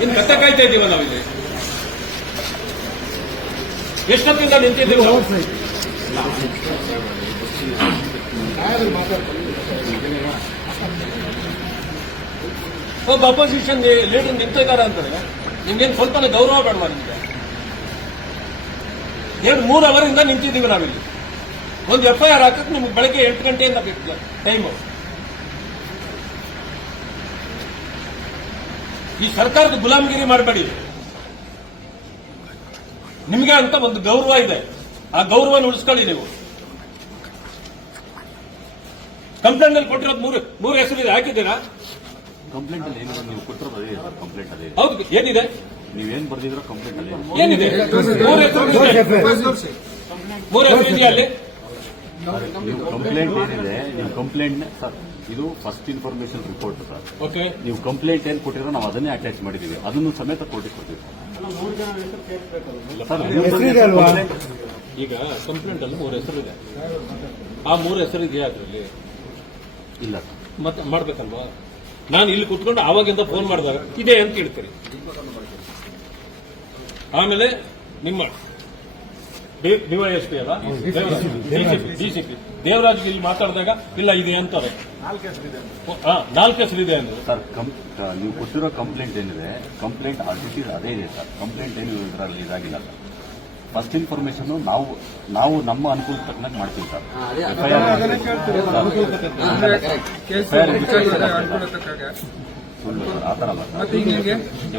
ಇನ್ನು ಕತ್ತ ಕಾಯ್ತಾ ಇದ್ದೀವ ನಾವಿಲ್ಲಿ ಎಷ್ಟೊತ್ತಿಂದ ನಿಂತಿದ್ದೀವಿ ಒಬ್ಬ ಅಪೋಸಿಷನ್ ಲೀಡರ್ ನಿಂತಿದ್ದಾರೆ ಅಂತಾರೆ. ನಿಮ್ಗೇನು ಸ್ವಲ್ಪ ಗೌರವ ಬೇಡವಾ ನಿಮಗೆ. ಎರಡು ಮೂರು ಅವರಿಂದ ನಿಂತಿದ್ದೀವಿ ನಾವಿಲ್ಲಿ. ಒಂದು ಎಫ್ ಐ ಆರ್ ಹಾಕಕ್ಕೆ ನಿಮ್ಗೆ ಬೆಳಗ್ಗೆ ಎಂಟು ಗಂಟೆಯಿಂದ ಬೇಕು ಟೈಮು ಈ ಸರ್ಕಾರದ ಗುಲಾಮಗಿರಿ ಮಾಡಬೇಡಿ. ನಿಮಗೆ ಅಂತ ಒಂದು ಗೌರವ ಇದೆ. ಆ ಗೌರವನ ಉಳಿಸ್ಕೊಳ್ಳಿ ನೀವು. ಕಂಪ್ಲೇಂಟ್ ಅಲ್ಲಿ ಕೊಟ್ಟಿರೋದು ಮೂರು ಮೂರು ಹೆಸರಿದೆ. ಹಾಕಿದ್ದೀರಾ? ಕಂಪ್ಲೇಂಟ್ ಅಲ್ಲಿ ಏನಿದೆ ನೀವು ಕೊಟ್ಟಿರೋದು ಅದೇ ಇದೆ ಕಂಪ್ಲೇಂಟ್ ಅದೇ ಹೌದು ಏನಿದೆ? ನೀವೇನ್ ಬರ್ದಿದ್ರೋ ಕಂಪ್ಲೇಂಟ್ ಅಲ್ಲಿ? ಏನಿದೆ? ಮೂರು ಹೆಸರು ಮೂರು ಹೆಸರು ಇದೆಯಾ ಅಲ್ಲಿ. ಕಂಪ್ಲೇಂಟ್ ಏನಿದೆ ನೀವು ಕಂಪ್ಲೇಂಟ್ ಸರ್ ಇದು first information report sir. Okay ನೀವು ಕಂಪ್ಲೇಂಟ್ ಏನ್ ಕೊಟ್ಟಿರೋ ನಾವು ಅದನ್ನೇ ಅಟ್ಯಾಚ್ ಮಾಡಿದೀವಿ. ಅದನ್ನು ಸಮೇತ ಕೋರ್ಟ್ ಕೊಡ್ತೀವಿ. ಈಗ ಕಂಪ್ಲೇಂಟ್ ಅಲ್ಲಿ ಮೂರು ಹೆಸರು ಇದೆ. ಆ ಮೂರು ಹೆಸರು ಇದೆಯಾ ಅದರಲ್ಲಿ? ಇಲ್ಲ ಮತ್ತೆ ಮಾಡ್ಬೇಕಲ್ವಾ? ನಾನು ಇಲ್ಲಿ ಕುತ್ಕೊಂಡು ಆವಾಗಿಂದ ಫೋನ್ ಮಾಡಿದಾಗ ಇದೆ ಅಂತ ಹೇಳ್ತೀರಿ. ಆಮೇಲೆ ನಿಮ್ಮ ಡಿವೈಎಸ್ಪಿ ಅಲ್ಲ? ಡಿಸಿಪಿ ದೇವರಾಜ್ ಇಲ್ಲಿ ಮಾತಾಡಿದಾಗ ಇಲ್ಲ ಇದೆ ಅಂತಾರೆ ನಾಲ್ಕು ನಾಲ್ಕು ಇದೆ ಅಂದ್ರೆ. ಸರ್ ನೀವು ಕೊಟ್ಟಿರೋ ಕಂಪ್ಲೇಂಟ್ ಏನಿದೆ ಕಂಪ್ಲೇಂಟ್ ಆರ್ಟಿಸಿ ಅದೇ ಇದೆ ಸರ್. ಕಂಪ್ಲೇಂಟ್ ಏನು ಇದರಲ್ಲಿ ಇದಾಗಿಲ್ಲ ಸರ್. ಫಸ್ಟ್ ಇನ್ಫಾರ್ಮೇಶನ್ ನಾವು ನಾವು ನಮ್ಮ ಅನುಕೂಲ ತಕ್ಕನಾಗಿ ಮಾಡ್ತೀವಿ ಸರ್. ಸುಳ್ಳು ಸರ್ ಆ ಥರ ಅಲ್ಲ ಐ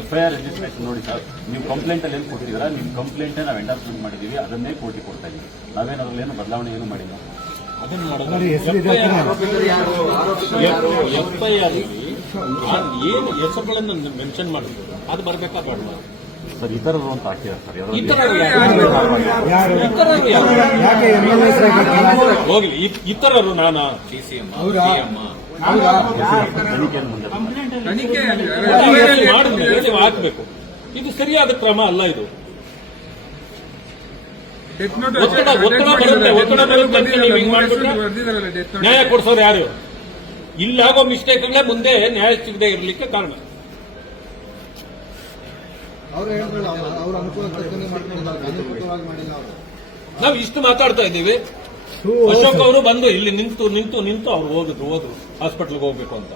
ಎಫ್ಐಆರ್ ರಿಜಿಸ್ಟ್ರೇಷನ್ ನೋಡಿ ಸರ್ ನೀವು ಕಂಪ್ಲೇಂಟ್ ಅಲ್ಲಿ ಏನು ಕೊಟ್ಟಿದ್ದೀರಾ ನಿಮ್ಮ ಕಂಪ್ಲೇಂಟ್ ನಾವು ಎಂಡಾರ್ಸ್ಮೆಂಟ್ ಮಾಡಿದೀವಿ ಅದನ್ನೇ ಕೋರ್ಟಿಗೆ ಕೊಡ್ತಾ ಇದೀವಿ. ನಾವೇನು ಅದ್ರಲ್ಲಿ ಏನು ಬದಲಾವಣೆ ಏನು ಮಾಡಿಲ್ಲ? ಅದನ್ನ ಐ ಆರ್ ಏನು ಹೆಸರುಗಳನ್ನು ಮೆನ್ಷನ್ ಮಾಡಿದ್ರು? ಅದು ಬರ್ಬೇಕಾ ಬೇಡವಾ ಸರ್ ಇತರರು ಥರದ್ದು ಅಂತ ಹಾಕಿದ್ದಾರೆ ಸರ್ ಹೋಗ್ಲಿ ಇತರರು ನಾನಾ? ತನಿಖೆಯನ್ನು ಸಿ ನೀವು ಹಾಕ್ಬೇಕು ಇದು ಸರಿಯಾದ ಕ್ರಮ ಅಲ್ಲ ಇದು. ಒತ್ತಡ ಒತ್ತಡ ಬರುತ್ತೆ ಒತ್ತಡ ನ್ಯಾಯ ಕೊಡಿಸೋರು ಯಾರು? ಇಲ್ಲಾಗೋ ಮಿಸ್ಟೇಕ್ಗಳೇ ಮುಂದೆ ನ್ಯಾಯ ಸಿಗದೆ ಇರಲಿಕ್ಕೆ ಕಾರಣ. ನಾವು ಇಷ್ಟು ಮಾತಾಡ್ತಾ ಇದ್ದೀವಿ. ಅಶೋಕ್ ಅವರು ಬಂದು ಇಲ್ಲಿ ನಿಂತು ನಿಂತು ನಿಂತು ಅವ್ರು ಹೋಗಿದ್ರು ಹೋದ್ರು. ಹಾಸ್ಪಿಟಲ್ಗೆ ಹೋಗ್ಬೇಕು ಅಂತ.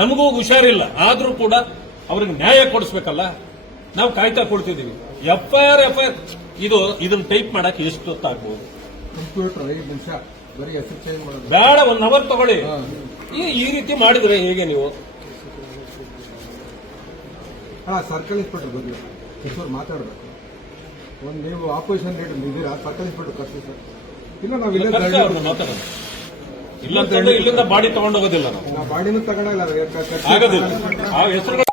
ನಮಗೂ ಹುಷಾರಿಲ್ಲ. ಆದ್ರೂ ಕೂಡ ಅವ್ರಿಗೆ ನ್ಯಾಯ ಕೊಡಿಸ್ಬೇಕಲ್ಲ? ನಾವು ಕಾಯ್ತಾ ಕೊಡ್ತಿದ್ದೀವಿ F I R F I R ಇದು ಇದನ್ನ ಟೈಪ್ ಮಾಡಕ್ಕೆ ಎಷ್ಟು ಹೊತ್ತಾಗ್ಬೋದು? ಕಂಪ್ಯೂಟರ್ ಐದು ನಿಮಿಷ ಬರೀ ಹೆಸರು ಚೇಂಜ್ ಮಾಡೋದು. ಬೇಡ ಒನ್ ಅವರ್ ತಗೊಳ್ಳಿ. ಈ ಈ ರೀತಿ ಮಾಡಿದ್ರೆ ಹೇಗೆ ನೀವು? ಹಾ ಸರ್ಕಲ್ ಇನ್ಸ್ಪೆಕ್ಟರ್ ಬಂದಿಲ್ಲ ಕಿಶೋರ್ ಮಾತಾಡಬೇಕು. ಒಂದು ನೀವು ಆಪೋಸಿಷನ್ ಲೀಡರ್ ಇದ್ದೀರಾ ಸರ್ಕಲ್ ಇನ್ಸ್ಪೆಕ್ಟರ್ ಕರ್ಸಿ ಸರ್. ಇಲ್ಲ ನಾವು ಇಲ್ಲೇ ಕರ್ಸಿ ಅವ್ರನ್ನ ಮಾತಾಡೋಣ. ಇಲ್ಲ ಅಂತಂದ್ರೆ ಇಲ್ಲಿಂದ ಬಾಡಿ ತಗೊಂಡೋಗೋದಿಲ್ಲ ನಾವು. ಬಾಡಿನೂ ತಗೊಳಲ್ಲ ಆಗೋದಿಲ್ಲ. ಆ ಹೆಸರುಗಳು